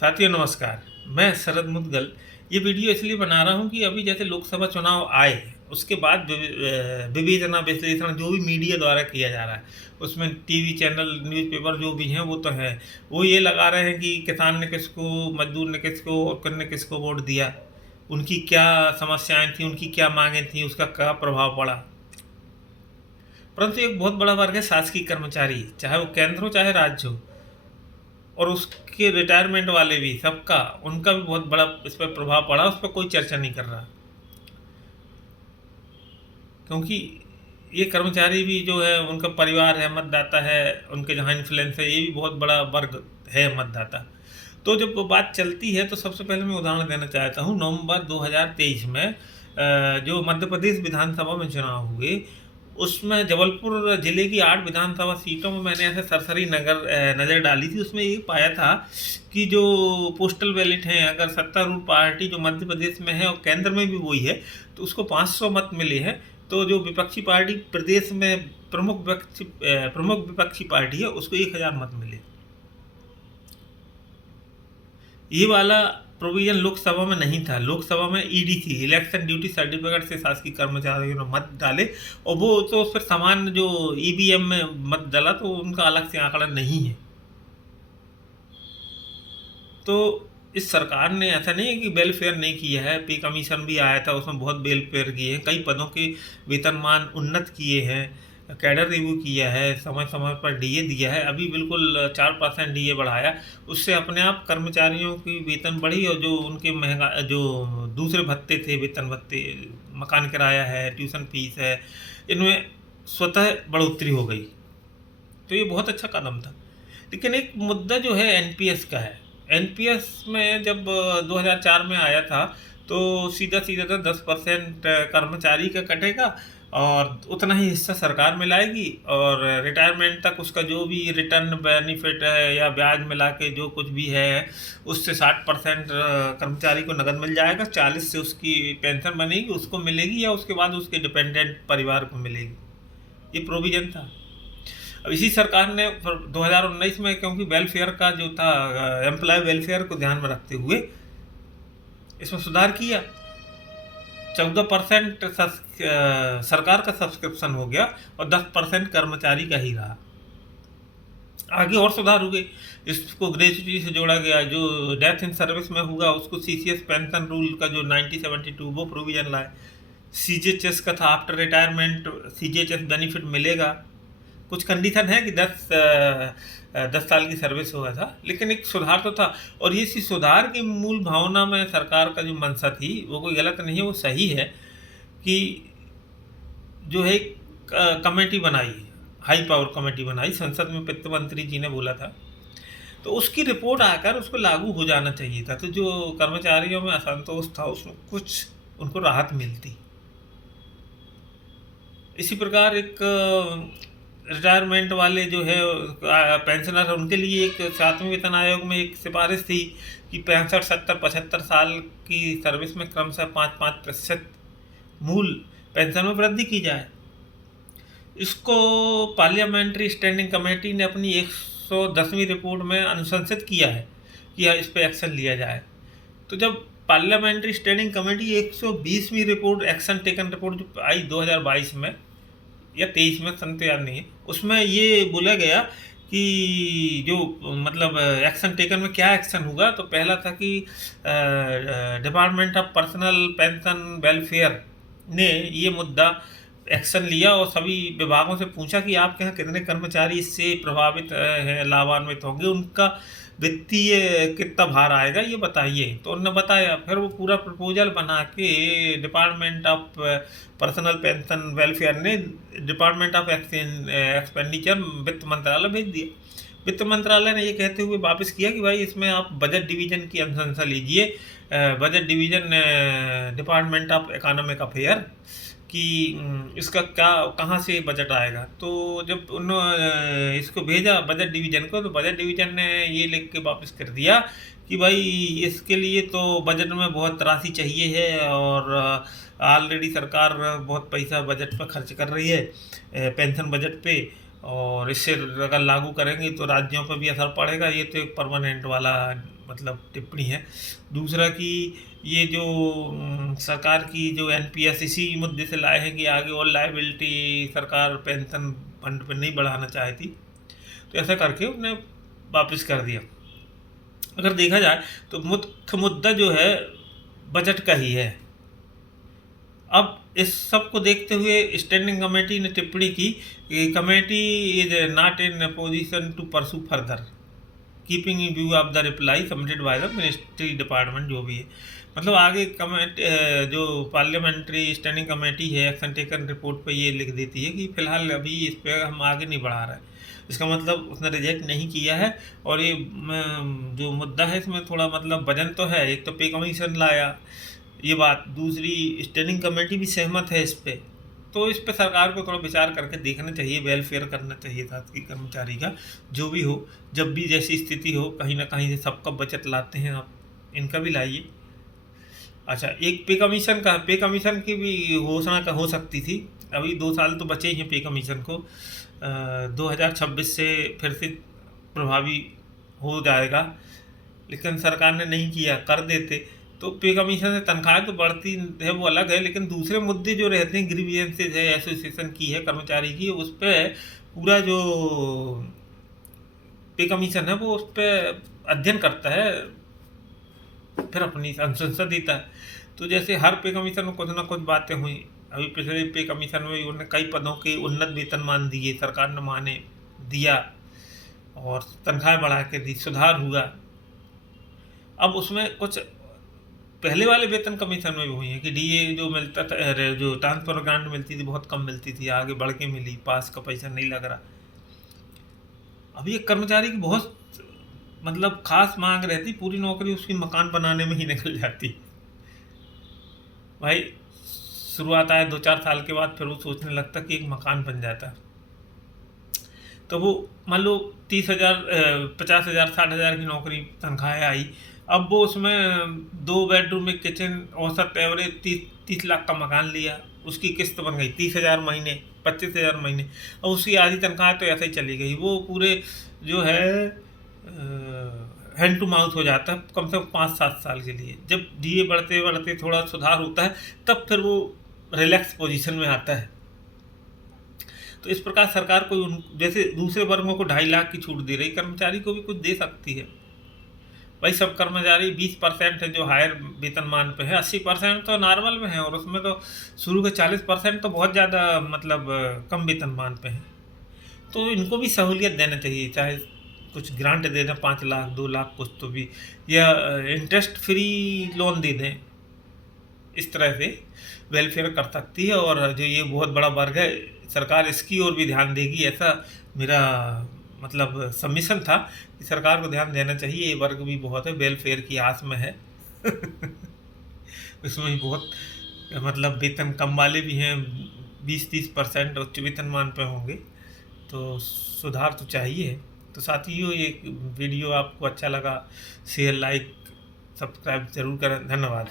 साथियों नमस्कार। मैं शरद मुद्गल। ये वीडियो इसलिए बना रहा हूँ कि अभी जैसे लोकसभा चुनाव आए, उसके बाद विवेचना विश्लेषण जो भी मीडिया द्वारा किया जा रहा है, उसमें टीवी चैनल न्यूज़पेपर जो भी हैं वो तो हैं, वो ये लगा रहे हैं कि किसान ने किसको, मजदूर ने किसको और किसने किसको वोट दिया, उनकी क्या समस्याएं थी, उनकी क्या मांगें थी, उसका क्या प्रभाव पड़ा। परंतु एक बहुत बड़ा वर्ग है शासकीय कर्मचारी, चाहे वो केंद्र हो चाहे राज्य हो, और उसके रिटायरमेंट वाले भी, सबका उनका भी बहुत बड़ा इस पर प्रभाव पड़ा। उस पर कोई चर्चा नहीं कर रहा, क्योंकि ये कर्मचारी भी जो है, उनका परिवार है, मतदाता है, उनके जहाँ इन्फ्लुएंस है, ये भी बहुत बड़ा वर्ग है मतदाता। तो जब वो बात चलती है तो सबसे पहले मैं उदाहरण देना चाहता हूँ। नवंबर 2023 में जो मध्य प्रदेश विधानसभा में चुनाव हुए, उसमें जबलपुर जिले की 8 विधानसभा सीटों में मैंने ऐसे सरसरी नज़र डाली थी। उसमें ये पाया था कि जो पोस्टल बैलेट हैं, अगर सत्तारूढ़ पार्टी जो मध्य प्रदेश में है और केंद्र में भी वही है, तो उसको 500 मत मिले हैं। तो जो विपक्षी पार्टी प्रदेश में प्रमुख विपक्षी पार्टी है, उसको 1000 मत मिले। ये वाला प्रोविजन लोकसभा में नहीं था। लोकसभा में ईडी थी, इलेक्शन ड्यूटी सर्टिफिकेट से शासकीय कर्मचारियों ने मत डाले, और वो तो फिर सामान्य जो ईवीएम में मत डाला, तो उनका अलग से आंकड़ा नहीं है। तो इस सरकार ने ऐसा नहीं है कि वेलफेयर नहीं किया है। पे कमीशन भी आया था, उसमें बहुत वेलफेयर किए हैं, कई पदों के वेतनमान उन्नत किए हैं, कैडर रिव्यू किया है, समय समय पर डीए दिया है, अभी बिल्कुल 4% डीए बढ़ाया। उससे अपने आप कर्मचारियों की वेतन बढ़ी, और जो उनके जो दूसरे भत्ते थे, वेतन भत्ते, मकान किराया है, ट्यूशन फीस है, इनमें स्वतः बढ़ोतरी हो गई। तो ये बहुत अच्छा कदम था। लेकिन एक मुद्दा जो है एनपीएस का है। एनपीएस में जब 2004 में आया था, तो सीधा सीधा था 10% कर्मचारी का कटेगा, और उतना ही हिस्सा सरकार में लाएगी, और रिटायरमेंट तक उसका जो भी रिटर्न बेनिफिट है या ब्याज मिला के जो कुछ भी है, उससे 60% कर्मचारी को नगद मिल जाएगा, 40 से उसकी पेंशन बनेगी, उसको मिलेगी, या उसके बाद उसके डिपेंडेंट परिवार को मिलेगी। ये प्रोविजन था। अब इसी सरकार ने 2019 में, क्योंकि वेलफेयर का जो था, एम्प्लॉय वेलफेयर को ध्यान में रखते हुए इसमें सुधार किया। 14% सरकार का सब्सक्रिप्शन हो गया, और 10% कर्मचारी का ही रहा। आगे और सुधार हुए, इसको ग्रेजुटी से जोड़ा गया। जो डेथ इन सर्विस में होगा उसको सीसीएस पेंशन रूल का जो 1972 वो प्रोविजन लाए। सीजीएचएस का था, आफ्टर रिटायरमेंट सीजीएचएस बेनिफिट मिलेगा। कुछ कंडीशन है कि 10 साल की सर्विस हुआ था, लेकिन एक सुधार तो था। और ये सुधार की मूल भावना में सरकार का जो मंशा थी, वो कोई गलत नहीं है, वो सही है। कि जो है कमेटी बनाई, हाई पावर कमेटी बनाई, संसद में वित्त मंत्री जी ने बोला था, तो उसकी रिपोर्ट आकर उसको लागू हो जाना चाहिए था। तो जो कर्मचारियों में असंतोष था, उसमें कुछ उनको राहत मिलती। इसी प्रकार एक रिटायरमेंट वाले जो है पेंशनर, उनके लिए एक 7वें वेतन आयोग में एक सिफारिश थी कि 65, 70, 75 साल की सर्विस में क्रमशः 5-5% मूल पेंशन में वृद्धि की जाए। इसको पार्लियामेंट्री स्टैंडिंग कमेटी ने अपनी 110वीं रिपोर्ट में अनुशंसित किया है कि इस पर एक्शन लिया जाए। तो जब पार्लियामेंट्री स्टैंडिंग कमेटी 120वीं रिपोर्ट, एक्शन टेकन रिपोर्ट जो आई 2022 में या 23 में, सन तो याद नहीं है, उसमें ये बोला गया कि जो मतलब एक्शन टेकन में क्या एक्शन होगा। तो पहला था कि department of personal pension welfare ने ये मुद्दा एक्शन लिया, और सभी विभागों से पूछा कि आपके यहाँ कितने कर्मचारी इससे प्रभावित हैं, लाभान्वित होंगे, उनका वित्तीय कितना भार आएगा ये बताइए। तो उन्होंने बताया। फिर वो पूरा प्रपोजल बना के department of personal pension welfare ने डिपार्टमेंट ऑफ एक्सपेंडिचर वित्त मंत्रालय भेज दिया। वित्त मंत्रालय ने ये कहते हुए वापस किया कि भाई इसमें आप बजट डिवीजन की अनुशंसा लीजिए, budget division department of economic affair, कि इसका क्या, कहाँ से बजट आएगा। तो जब उन्होंने इसको भेजा बजट डिवीज़न को, तो बजट डिवीज़न ने ये लिख के वापस कर दिया कि भाई इसके लिए तो बजट में बहुत राशि चाहिए है, और ऑलरेडी सरकार बहुत पैसा बजट पर खर्च कर रही है, पेंशन बजट पे, और इससे अगर लागू करेंगे तो राज्यों पर भी असर पड़ेगा। ये तो एक परमानेंट वाला मतलब टिप्पणी है। दूसरा कि ये जो सरकार की जो एनपीएस इसी मुद्दे से लाए हैं कि आगे और लायबिलिटी सरकार पेंशन फंड पे नहीं बढ़ाना चाहती, तो ऐसा करके उन्हें वापस कर दिया। अगर देखा जाए तो मुख्य मुद्दा जो है बजट का ही है। अब इस सब को देखते हुए स्टैंडिंग कमेटी ने टिप्पणी की कि committee is not in position to pursue further keeping in view of the reply submitted by the ministry department, जो भी है। मतलब आगे कमेटी जो पार्लियामेंट्री स्टैंडिंग कमेटी है एक्शन टेकन रिपोर्ट पे ये लिख देती है कि फिलहाल अभी इस पे हम आगे नहीं बढ़ा रहे हैं। इसका मतलब उसने रिजेक्ट नहीं किया है। और ये जो मुद्दा है इसमें थोड़ा मतलब वजन तो है। एक तो पे कमीशन लाया ये बात, दूसरी स्टैंडिंग कमेटी भी सहमत है इस पे। तो इस पे सरकार को थोड़ा विचार करके देखना चाहिए, वेलफेयर करना चाहिए था कि कर्मचारी का जो भी हो, जब भी जैसी स्थिति हो, कहीं ना कहीं से सबका बचत लाते हैं आप, इनका भी लाइए। अच्छा, एक पे कमीशन की भी घोषणा हो सकती थी। अभी 2 साल तो बचे ही हैं पे कमीशन को। 2026 से फिर से प्रभावी हो जाएगा, लेकिन सरकार ने नहीं किया। कर देते तो पे कमीशन से तनख्वाह तो बढ़ती है वो अलग है, लेकिन दूसरे मुद्दे जो रहते हैं ग्रीवियंसेज है एसोसिएशन की है कर्मचारी की, उस पर पूरा जो पे कमीशन है वो उस पर अध्ययन करता है, फिर अपनी अनुशंसा देता है। तो जैसे हर पे कमीशन में कुछ ना कुछ बातें हुई। अभी पिछले पे कमीशन में उन्होंने कई पदों के उन्नत वेतनमान दिए, सरकार ने माने दिया और तनख्वाहें बढ़ा के दी, सुधार हुआ। अब उसमें कुछ पहले वाले वेतन कमीशन में भी हुई है कि डीए जो मिलता था, जो ट्रांसफर ग्रांट मिलती थी बहुत कम मिलती थी, आगे बढ़ के मिली, पास का पैसा नहीं लग रहा। अभी एक कर्मचारी की बहुत मतलब खास मांग रहती, पूरी नौकरी उसकी मकान बनाने में ही निकल जाती। भाई शुरुआत आए 2-4 साल के बाद फिर वो सोचने लगता कि एक मकान बन जाता। तो वो मान लो 30,000 50,000 60,000 की नौकरी तनख्वाह आई। अब वो उसमें 2 बेडरूम में किचन, औसत एवरेज 30 लाख का मकान लिया, उसकी किस्त बन गई 30,000 महीने, 25,000 महीने, और उसकी आधी तनख्वाह तो ऐसे ही चली गई। वो पूरे जो है हैंड टू माउथ हो जाता है कम से कम 5-7 साल के लिए। जब डीए बढ़ते बढ़ते थोड़ा सुधार होता है तब फिर वो रिलैक्स पोजीशन में आता है। तो इस प्रकार सरकार को जैसे दूसरे वर्गों को 2.5 लाख की छूट दे रही, कर्मचारी को भी कुछ दे सकती है। भाई सब कर्मचारी 20% है जो हायर वेतनमान पे है, 80% तो नॉर्मल में है, और उसमें तो शुरू के 40% तो बहुत ज़्यादा मतलब कम वेतनमान पे है। तो इनको भी सहूलियत देना चाहिए, चाहे कुछ ग्रांट दे दें 5 लाख 2 लाख कुछ तो भी, या इंटरेस्ट फ्री लोन दे दें। इस तरह से वेलफेयर कर सकती है। और जो ये बहुत बड़ा वर्ग है, सरकार इसकी ओर भी ध्यान देगी, ऐसा मेरा मतलब सबमिशन था कि सरकार को ध्यान देना चाहिए। ये वर्ग भी बहुत है, वेलफेयर की आस में है। इसमें भी बहुत मतलब वेतन कम वाले भी हैं, 20-30% उच्च वेतनमान पे होंगे, तो सुधार तो चाहिए। तो साथियों, ये वीडियो आपको अच्छा लगा शेयर लाइक सब्सक्राइब ज़रूर करें। धन्यवाद।